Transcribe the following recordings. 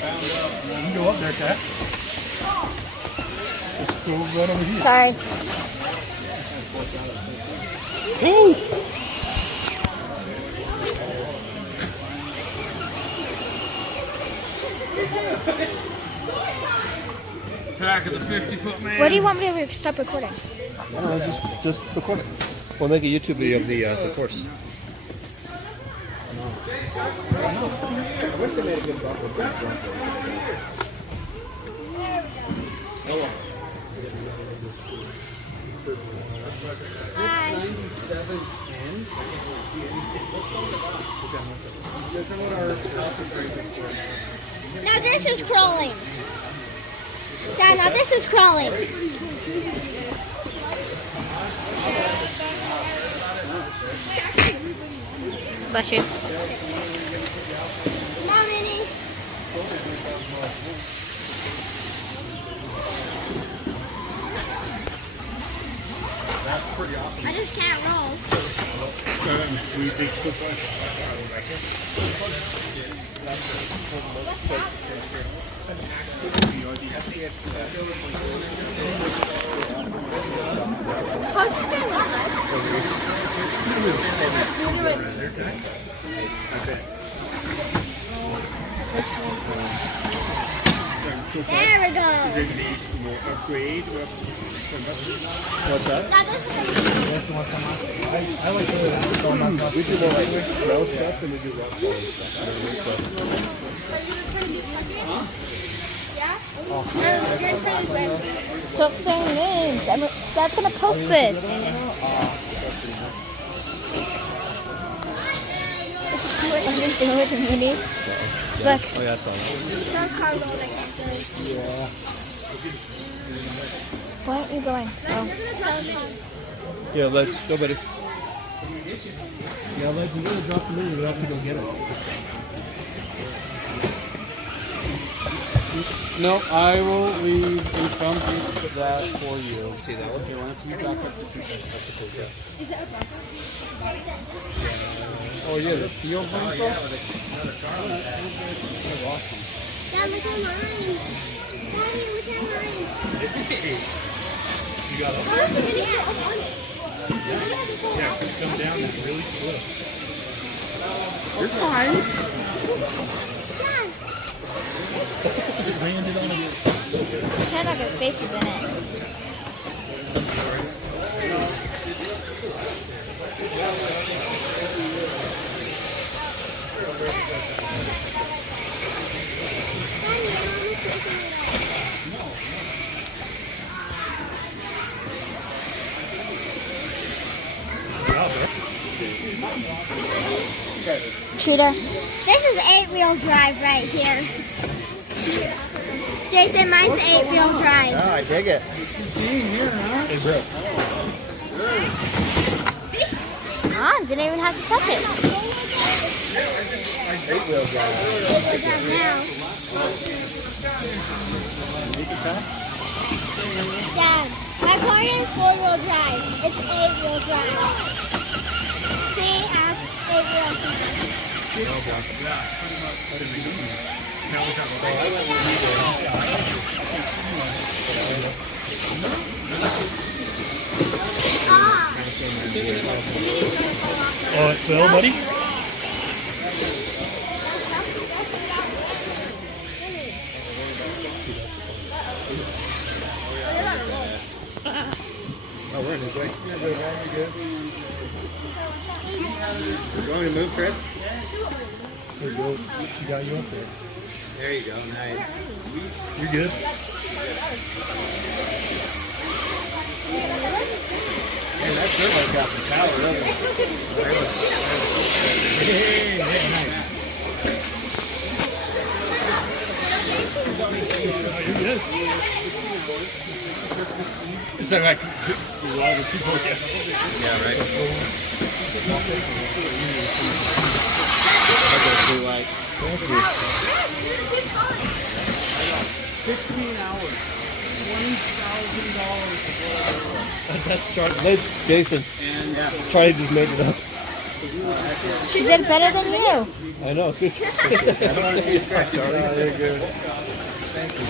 You can go up there, Cat. Just go right over here. Sorry. Woo! Attack of the 50-foot man. What do you want me to stop recording? No, just record it. We'll make a YouTube video of the course. I wish they made a good bumper for the bronco. Hi. Now this is crawling. Dad, now this is crawling. Bless you. Come on, Minnie. That's pretty awesome. I just can't roll. We big football. There we go. Upgrade. What's that? Now this is I like the We do more like row stuff than we do rock ball stuff. Stop saying names. Dad's gonna post this. Just see what you're doing, Minnie. Look. Oh yeah, I saw that. Sounds car rolling. Yeah. Why aren't you going? Oh. Yeah, let's go, buddy. Yeah, like you gotta drop the movie, we'll have to go get it. No, I will leave a thumb for that for you. See that one? Here, why don't you back up to 2 seconds? That's the cool. Is it a bronco? Oh yeah, the teal bronco? Awesome. Dad, look at mine. Daddy, look at mine. You got it? Oh, look at it. Yeah, come down that really slow. You're fine. Dad. Landed on it. Pretend like his face is in it. Cheetah. This is 8-wheel drive right here. Jason, mine's 8-wheel drive. Oh, I dig it. Hey, bro. Mom didn't even have to touch it. 8-wheel drive. 8-wheel drive now. Dad, my car is 4-wheel drive. It's 8-wheel drive. See, as 8-wheel drive. Oh, it fell, buddy? Oh, we're in his way. You want me to move, Chris? There you go. She got you up there. There you go. Nice. You're good. Man, that servo's got some power, doesn't it? Hey, nice. You're good. It's like a lot of people get. Yeah, right. Blue lights. 15 hours. $20,000. That's Charlie. Jason. And Charlie just made it up. She did better than you. I know. Good job. You're good. Thank you.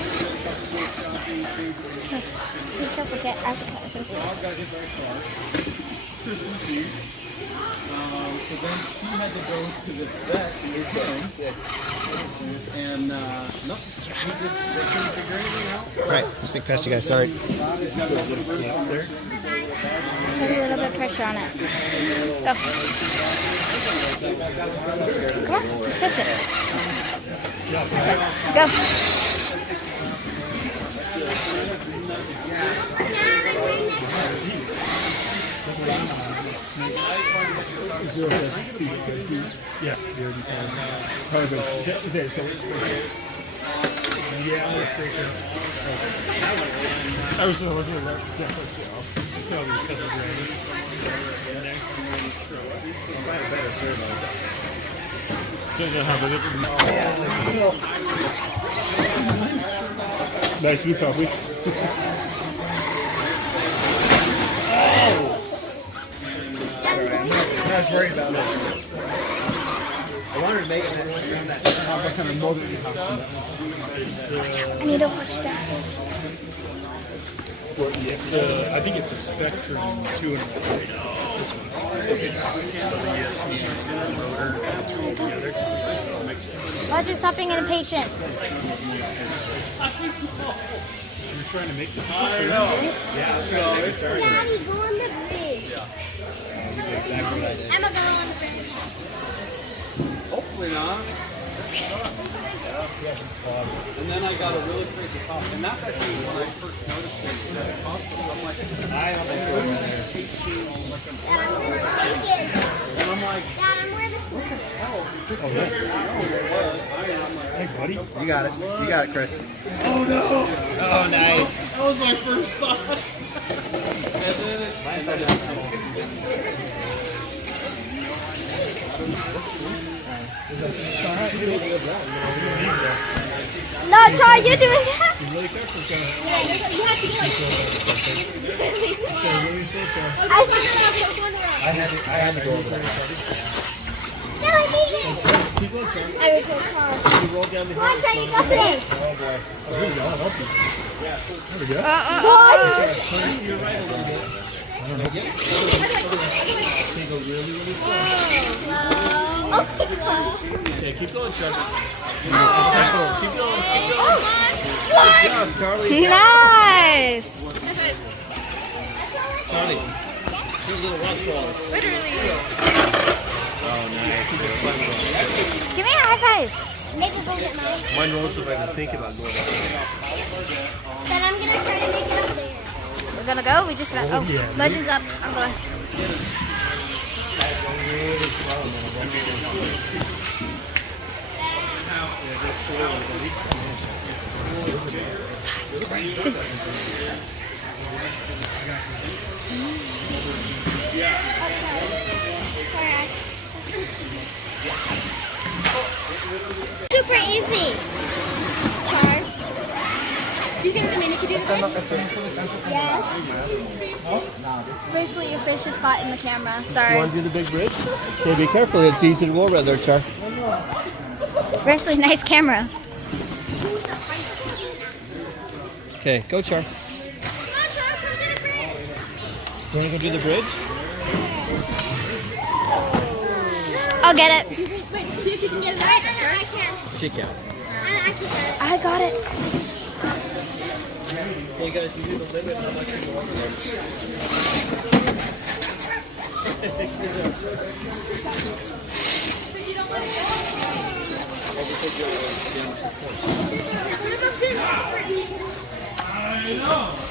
Okay, I have to cut it. So then she had to go to the vet to get sick. And no, they couldn't figure anything out. Right, let's think past you guys, sorry. Put a little bit of pressure on it. Go. Come on, just push it. Go. Yeah, perfect. Yeah, let's take it. I was definitely probably a couple grand in there. If I had a better servo. Nice view, probably. I was worried about it. I wanted to make it around that kind of motor. I need to watch that. Well, it's I think it's a Spectrum 2 and 1. This one. So the ESC motor and two together. Why'd you stop being impatient? You're trying to make the I know. Yeah, Daddy, go on the bridge. exactly what I did. I'm gonna go on the bridge. Hopefully not. And then I got a really crazy pop. And that's actually when I first noticed it. I'm like, Dad, I'm gonna take it. and I'm like, Dad, I'm wearing this one. Thanks, buddy. You got it. You got it, Chris. oh no. Oh, nice. That was my first thought. And then No, Troy, you're doing that. Be really careful, John. You have to get like. I had to go over that. No, I need it. Keep going, John. I will take car. You roll down the Come on, hill. Troy, you got this. Oh, boy. Oh, here we go. I'll help you. There we go. Turn to your right a little bit. I don't know. Take a really, really slow. Okay, keep going, Chuck. Keep going. Keep going. good job, Charlie. Nice. Charlie. Here's a little rock ball. Literally. Oh, nice. Give me a high five. Maybe go get mine. Mine rolls if I can think about going there. Then I'm gonna try to make it up there. We're gonna go. We just got. Oh, yeah. Legends up. I'm going. Super easy. Char. Do you think the mini could do this? Yes. Basically, your fish just got in the camera. You Sorry. want to do the big bridge? Okay, be careful. It's easy to roll right there, Char. Basically, nice camera. Okay, go, Char. You want to go do the bridge? I'll get it. Wait, see if you can get it right. I can. She can. I got it. Hey guys, you do the limit how much you want. I know.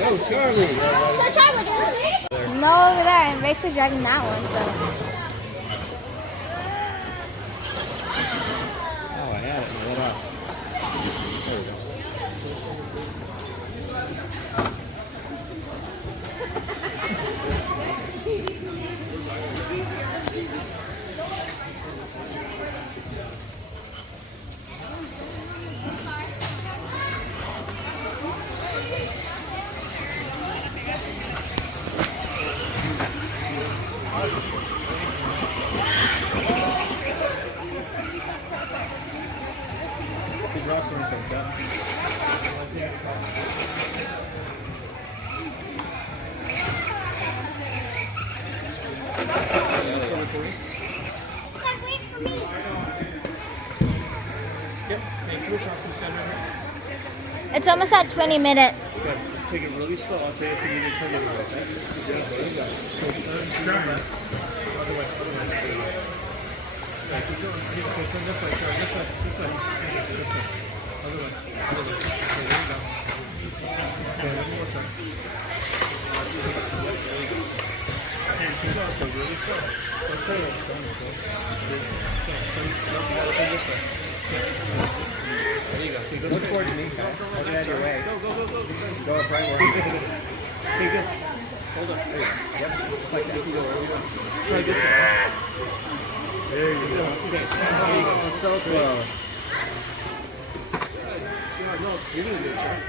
Oh, Charlie! So try with it. No, over there. I'm basically driving that one, so. Oh, I had it. What up? There we go. rocks or anything, Dad. Wait for me. Yep. Hey, can we try from center here? It's almost at 20 minutes. Good. Take it really slow. I'll tell you if you need to turn it around, okay? Yeah, there you go. Turn it. Other way, other way. Yeah, keep going. Okay, turn this way, turn this way, this way. This way. Other way, other way. Okay, there you go. Okay, one more time. Yep, there you go. And keep going, okay, really slow. Don't say it's done, okay? Okay, turn this way. There you go. See, Look towards me, guys. I'll get out of your way. Go, go, go, go. Go up right where you go. Okay, good. Hold on. There you go. Yep, just like that. Try this way. There you go. Okay, there you go. So close. No, you're doing good, Charles.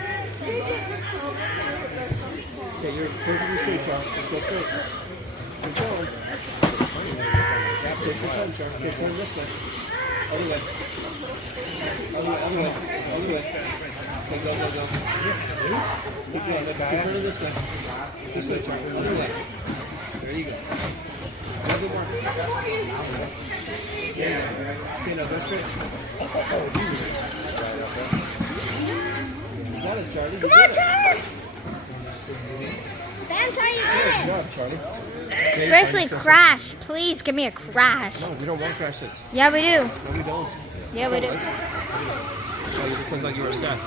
Okay, you're perfectly straight, Charles. Let's go straight. Keep going. Yeah, take your time, Charles. Okay, turn this way. Other way. Other way, other way. Other way. Okay, go, go, go. Keep going. Keep turning this way. This way, Charles. Other way. There you go. Go, go, more. There you go. Okay, now go straight. You got it, Charlie. Come on, Charlie! That's how you Good get it. job, Charlie. Okay, Wesley, thanks, crash. Please give me a crash. No, we don't want crashes. Yeah, we do. No, we don't. Yeah, we do. Oh, you just look like you were sad.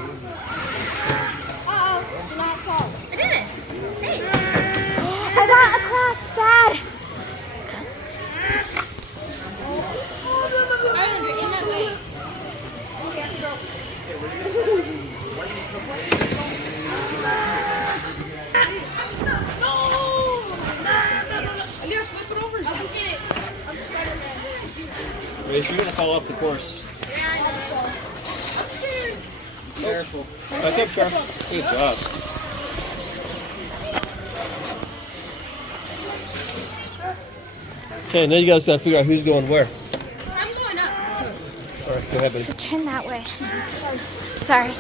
Uh-oh. Do not fall. I did it. Hey. I got a crash, Dad. In that way. Elias, flip it over. I'll get it. I'm Spider-Man. Wait, you're gonna fall off the course. Careful. Back up, Charles. Good job. Okay, now you guys gotta figure out who's going where. I'm going up. All right, go ahead, buddy. So turn that way. Sorry.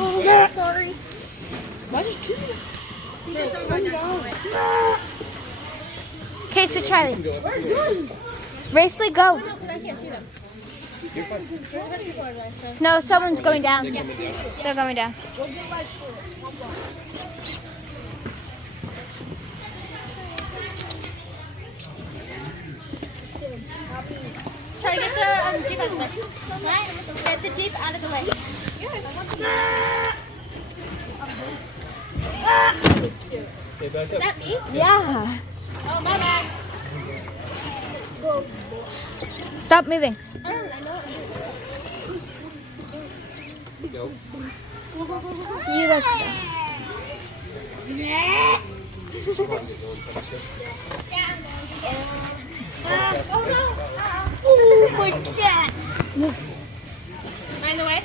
Oh, yeah. Sorry. Why just two? There's someone down. Okay, so Charlie. Racely, go. I can't see them. You're fine. There's a bunch of people everywhere, so. No, someone's going down. They're going down. Try to get the jeep out of the way. What? Get the jeep out of the way. Okay, back Is up. that me? Yeah. Oh, my bad. Go. Stop moving. I know. Go. You guys go. Oh, no. Oh my God. Move. Am I in the way?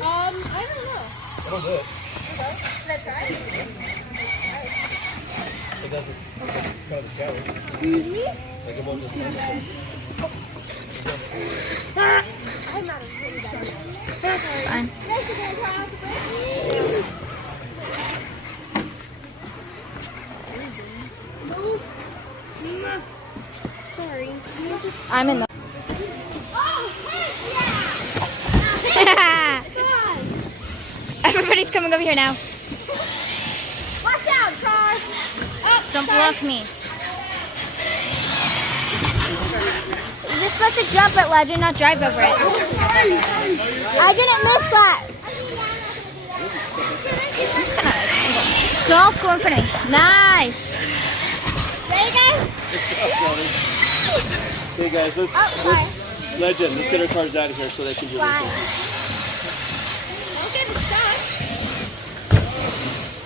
I don't know. Don't do it. Should I try? It doesn't. It's kind of a challenge. Excuse me? Like it won't just come. I'm not as good as It's fine. Sorry. I'm in the. Everybody's coming over here now. Watch out, Char! Oh, Don't block me. You're supposed to jump at Legend, not drive over it. I didn't miss that. Don't go in front of me. Nice. Ready, guys? Hey guys, let's Legend. Let's get our cars out of here so they can do Why? this. Don't get stuck.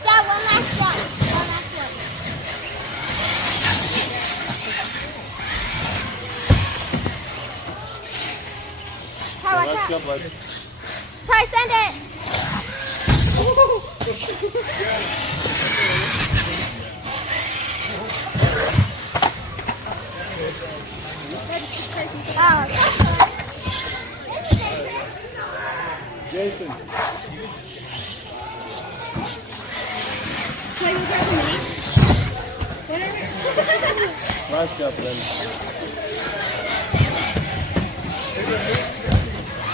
Yeah, one last one. One last one. jump legs. Try send it. Oh. Jason. Can you grab me? Nice job, then.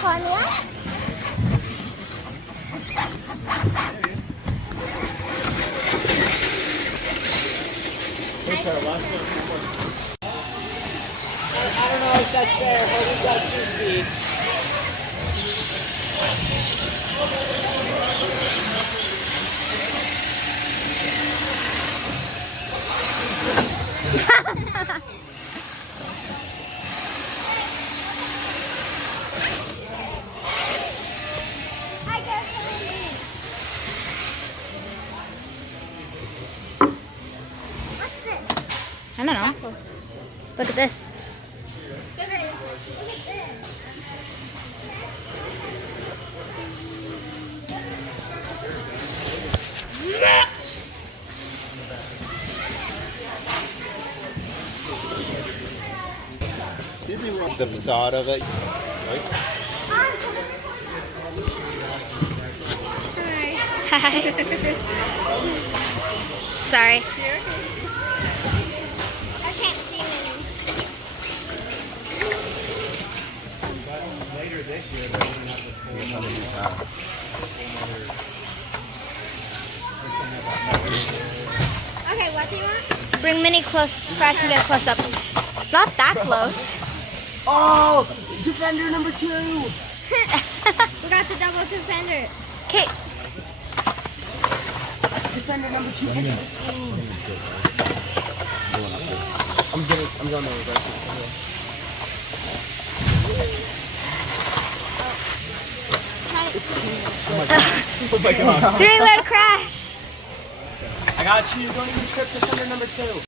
Cornea? I don't know if that's fair, but we've got 2 speed. I guess what's this? I don't know. Look at this. Look at this. The facade of it. Hi. Sorry. I can't see many. Later this year, they're going to have to pull another Okay, what do you want? Bring Minnie close so I can get close up. Not that close. Oh! Defender number 2! We got the double defender. Okay. Defender number 2 enter the scene. I'm going over there. Three-wheeler crash. I got you. Don't even trip defender number 2.